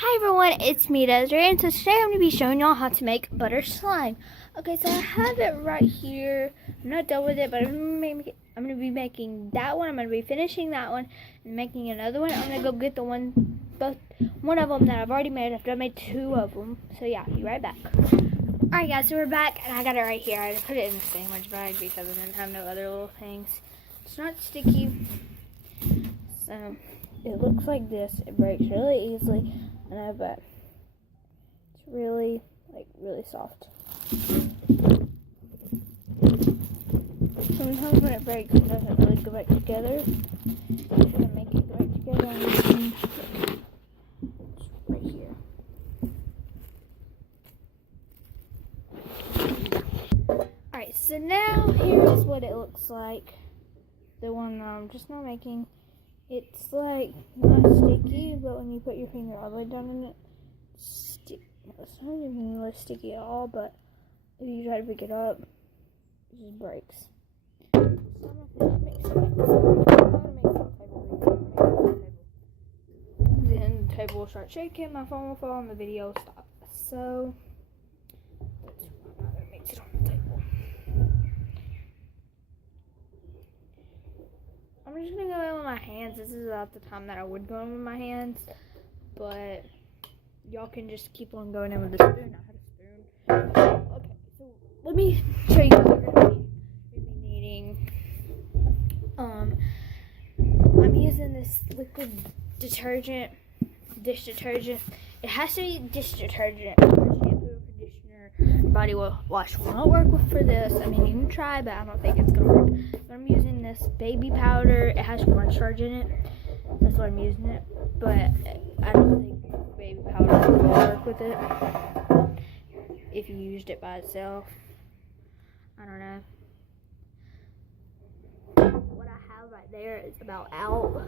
Hi everyone, it's me Desiree, and so today I'm going to be showing y'all how to make butter slime. Okay, so I have it right here. I'm not done with it, but I'm going to be making that one. I'm going to be finishing that one and making another one. I'm going to go get the one of them that I've already made. I've made two of them. So yeah, be right back. Alright guys, so we're back, and I got it right here. I put it in the sandwich bag because I didn't have no other little things. It's not sticky. So it looks like this. It breaks really easily. I know, but it's really soft. Sometimes when it breaks, it doesn't really go back together. I'm gonna make it go back together. It's right here. Alright, so now here's what it looks like. The one I'm just now making. It's like not sticky, but when you put your finger all the way down in it, it's not even really sticky at all, but if you try to pick it up, it just breaks. So I'm gonna make some Then the table will start shaking, my phone will fall, and the video will stop. So that's why I'm not gonna mix it on the table. I'm just gonna go in with my hands. This is about the time that I would go in with my hands, but y'all can just keep on going in with the spoon. I had a spoon. Okay, so let me show you what we're gonna be needing. I'm using this liquid detergent, dish detergent. It has to be dish detergent. Shampoo, conditioner, body wash will not work for this. I mean, you can try, but I don't think it's gonna work. But I'm using this baby powder. It has cornstarch in it. That's why I'm using it. But I don't think baby powder will work with it if you used it by itself. I don't know. What I have right there is about out.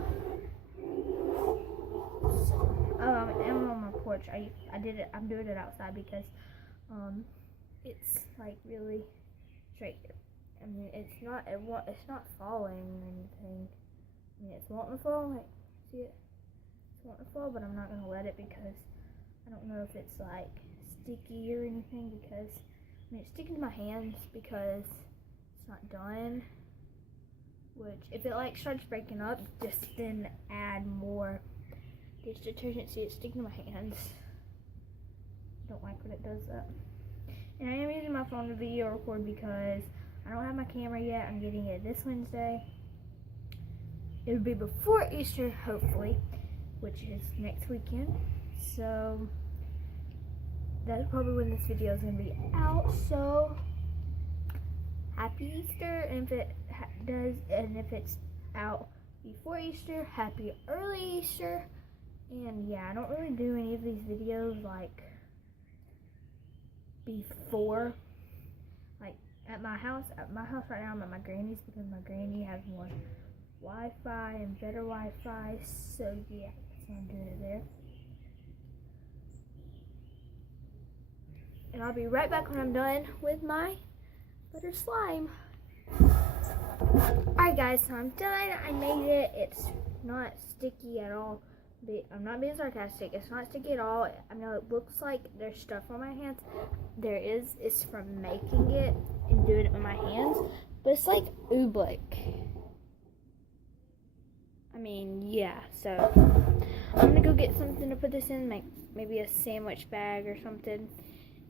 I'm on my porch. I'm doing it outside because it's like really straight. I mean, it's not falling or anything. I mean, it's wanting to fall. Like, see it? It's wanting to fall, but I'm not gonna let it because I don't know if it's like sticky or anything. Because I mean, it's sticking to my hands because it's not done. Which, if it like starts breaking up, just then add more dish detergent. See, it's sticking to my hands. I don't like when it does that. And I am using my phone to video record because I don't have my camera yet. I'm getting it this Wednesday. It will be before Easter, hopefully, which is next weekend. So that's probably when this video is going to be out. So happy Easter, and if it's out before Easter, happy early Easter. And yeah, I don't really do any of these videos like before, like at my house right now. I'm at my granny's because my granny has more Wi-Fi and better Wi-Fi. So yeah, that's why I'm doing it there. And I'll be right back when I'm done with my butter slime. Alright guys, so I'm done. I made it. It's not sticky at all. I'm not being sarcastic. It's not sticky at all. I know it looks like there's stuff on my hands. There is. It's from making it and doing it with my hands. But it's like oobleck. I mean, yeah. So I'm gonna go get something to put this in, like maybe a sandwich bag or something.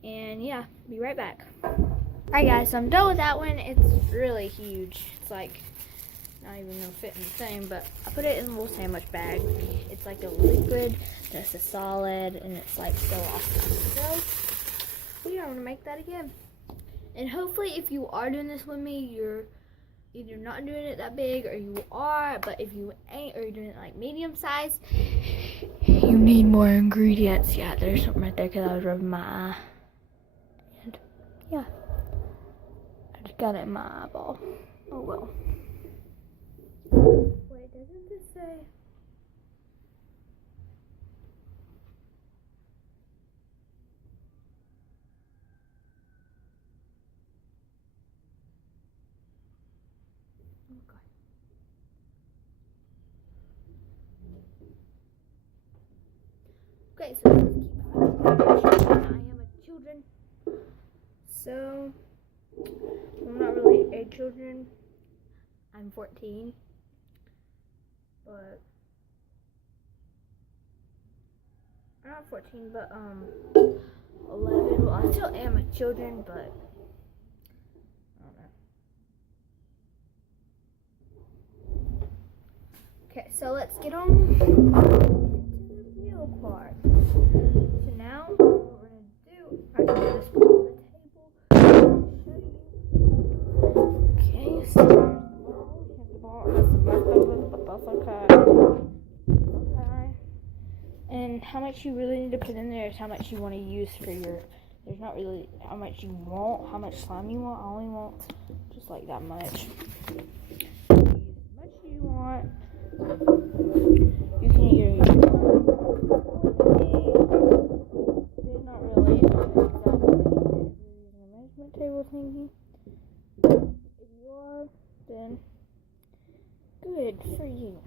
And yeah, be right back. Alright guys, so I'm done with that one. It's really huge. It's like not even gonna fit in the thing, but I put it in a little sandwich bag. It's like a liquid, that's a solid, and it's like so awesome. So we are gonna make that again. And hopefully if you are doing this with me, you're either not doing it that big or you are, but if you ain't or you're doing it like medium size, you need more ingredients. Yeah, there's something right there because I was rubbing my eye. And yeah, I just got it in my eyeball. Oh well. Wait, doesn't this say? Okay, so let's keep I am a children. So I'm not really a children. I'm 14. But I'm not 14, but 11. Well, I still am a children, but I don't know. Okay, so let's get on into the real part. So now what we're gonna do, I can do this on the table. Okay, so there's the ball. Have the ball. That's the most of it, but that's okay. Okay. And how much you really need to put in there is how much you want to use for your. There's not really how much you want, how much slime you want. I only want just like that much. Use as much as you want. You can either use there's not really exact measurement. If you're using a measurement table thingy. If you are, then good for you.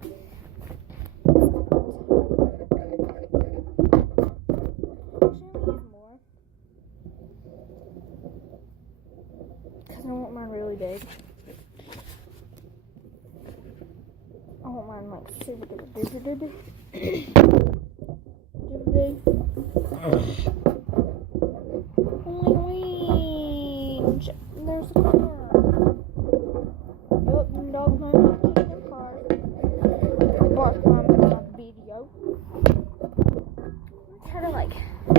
I want mine really big. I want mine like super duper big. Orange. There's a car. Yup, them dogs might not take their cars. Bark on my video. I'm trying to like. I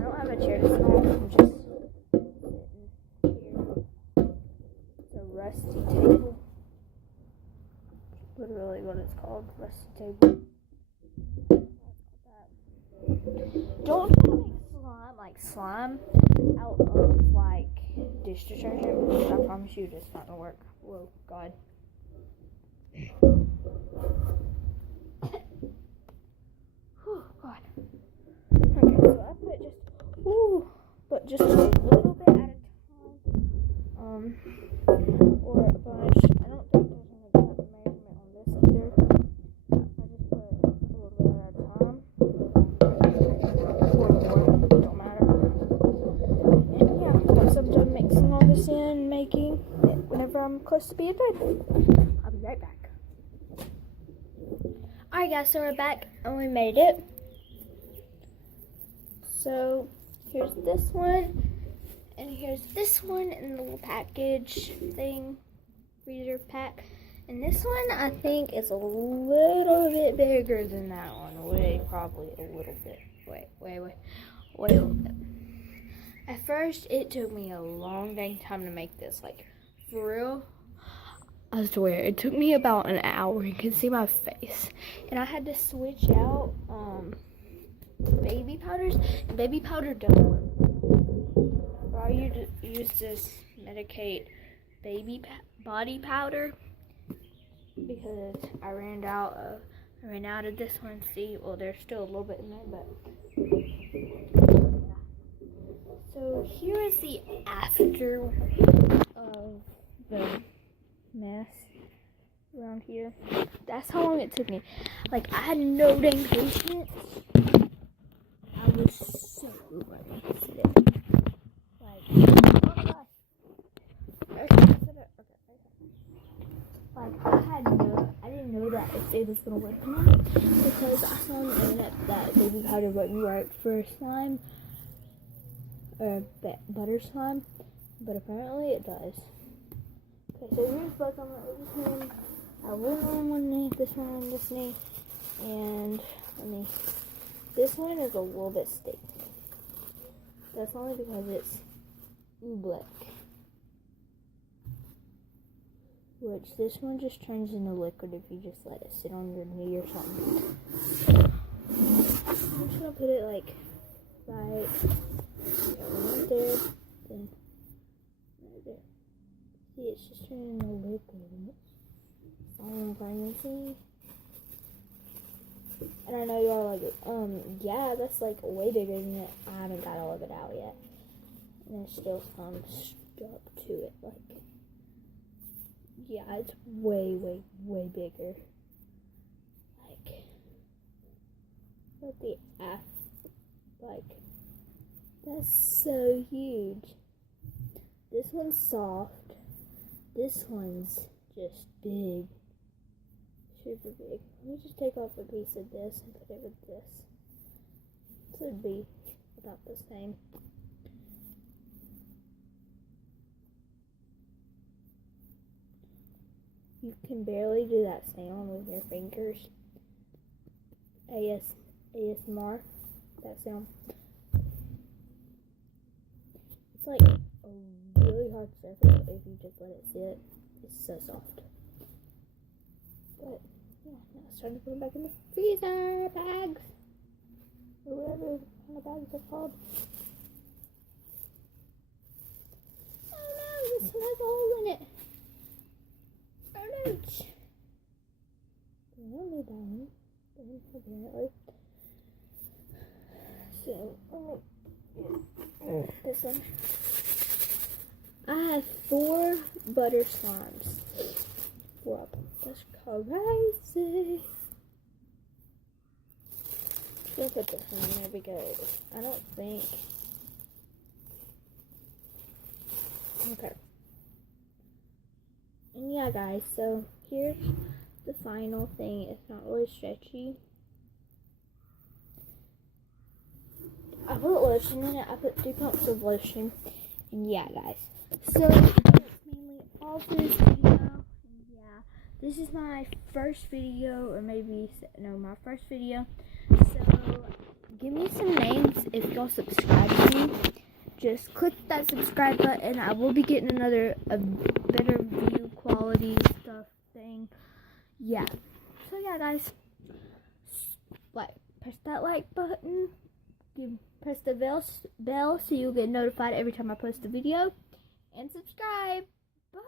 don't have a chair to sit on. I'm just. Rusty table. Literally what it's called, rusty table. Don't try to make slime out of like dish detergent because I promise you it's not gonna work. Whoa, God. Oh, God. Okay, so I put just a little bit at a time. Or a bunch. I don't think there's an exact measurement on this either. I just put a little bit at a time. Or more, don't matter. And yeah, once I'm done mixing all this in, making it whenever I'm close to being done, I'll be right back. Alright guys, so we're back and we made it. So here's this one. And here's this one in the little package thing, freezer pack. And this one, I think, is a little bit bigger than that one. Probably a little bit. Wait a little bit. At first, it took me a long dang time to make this. Like, for real, I swear, it took me about an hour. You can see my face. And I had to switch out baby powders. And baby powder doesn't work. I use this Medicate baby body powder because I ran out of this one. See, well, there's still a little bit in there, but yeah. So here is the after of the mess around here. That's how long it took me. Like, I had no dang patience. I was so ready to sit it. I didn't know that it was gonna work on it because I saw on the internet that baby powder wouldn't work for slime or butter slime, but apparently it does. Okay, so here's both on this hand. I have one on one knee, this one on this knee, and this one is a little bit sticky. That's only because it's black. Which this one just turns into liquid if you just let it sit on your knee or something. I'm just gonna put it like right there, then right there. See, it's just turning into liquid. I don't know if I can see. And I know y'all are like, yeah, that's like way bigger than it. I haven't got all of it out yet. And there's still some stuck to it, like. Yeah, it's way bigger. Like, But the F, like, that's so huge. This one's soft. This one's just big. Super big. Let me just take off a piece of this and put it with this. This would be about the same. You can barely do that sound with your fingers. ASMR, that sound. It's like a really hard surface, but if you just let it sit, it's so soft. But yeah, now it's time to put them back in the freezer bags, or whatever kind of bags they're called. Oh no, this one has a hole in it. Oh no. I don't need that one. Apparently. So, this one. I have 4 butter slimes. 4 of them. That's crazy. I'll put this one in there because I don't think. Okay. And yeah, guys, so here's the final thing. It's not really stretchy. I put lotion in it. I put 2 pumps of lotion. And yeah, guys. So that's mainly all for this video. Yeah, this is my first video, or maybe no, my first video. So give me some names if y'all subscribe to me. Just click that subscribe button. I will be getting a better view quality stuff thing. Yeah. So yeah, guys. Press that like button. Press the bell so you'll get notified every time I post a video. And subscribe. Bye.